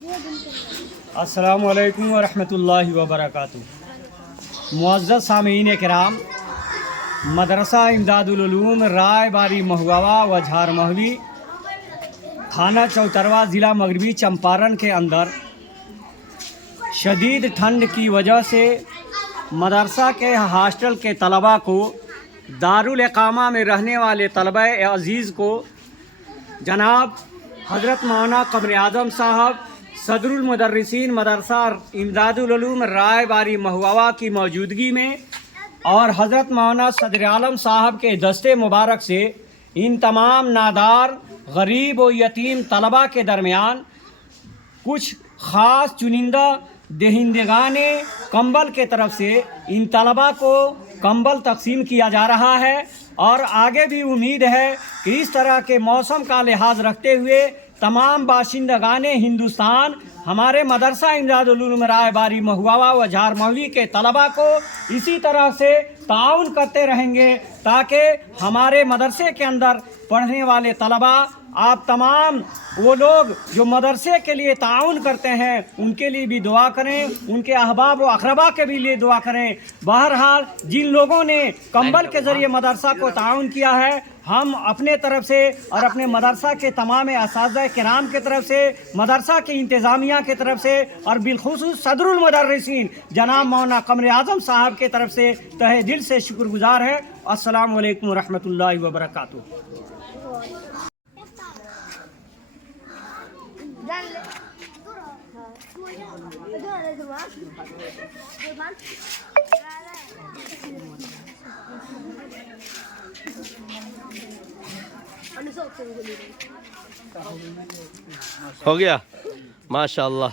अस्सलामु अलैकुम वरहमतुल्लाहि वबरकातुह। मुअज़्ज़ज़ सामीईन किराम, मदरसा इमदादुल उलूम राय बारी महुआ व झार महवी थाना चौतरवा ज़िला मगरबी चंपारण के अंदर शदीद ठंड की वजह से मदरसा के हॉस्टल के तलबा को दारुल इकामा में रहने वाले तलबा अज़ीज़ को जनाब हज़रत मौलाना क़मर आज़म साहब सदरुल मुदर्रिसीन मदरसा इमदादुल उलूम राय बारी महुआ की मौजूदगी में और हज़रत मौलाना सदर आलम साहब के दस्ते मुबारक से इन तमाम नादार गरीब व यतीम तलबा के दरमियान कुछ ख़ास चुनिंदा देहिंदगाने कंबल के तरफ से इन तलबा को कंबल तकसीम किया जा रहा है और आगे भी उम्मीद है कि इस तरह के मौसम का लिहाज रखते हुए तमाम बाशिंदगाने हिंदुस्तान हमारे मदरसा इमदादुल उलूम राय बारी महुआ व झार महवी के तलबा को इसी तरह से ताउन करते रहेंगे ताकि हमारे मदरसे के अंदर पढ़ने वाले तलबा आप तमाम वो लोग जो मदरसे के लिए ताउन करते हैं उनके लिए भी दुआ करें, उनके अहबाब व अक़रबा के भी लिए दुआ करें। बहरहाल जिन लोगों ने कंबल के ज़रिए मदरसा को ताउन किया है, हम अपने तरफ से और अपने मदरसा के तमाम असातिज़ा किराम के तरफ से, मदरसा की इंतज़ामिया के तरफ से और बिलखुसूस सदरुल मुदर्रिसीन जनाब मौलाना क़मर आज़म साहब के तरफ से तहे दिल से शुक्रगुजार है। अस्सलामु अलैकुम वरहमतुल्लाहि वबरकातुह। हो गया माशाअल्लाह।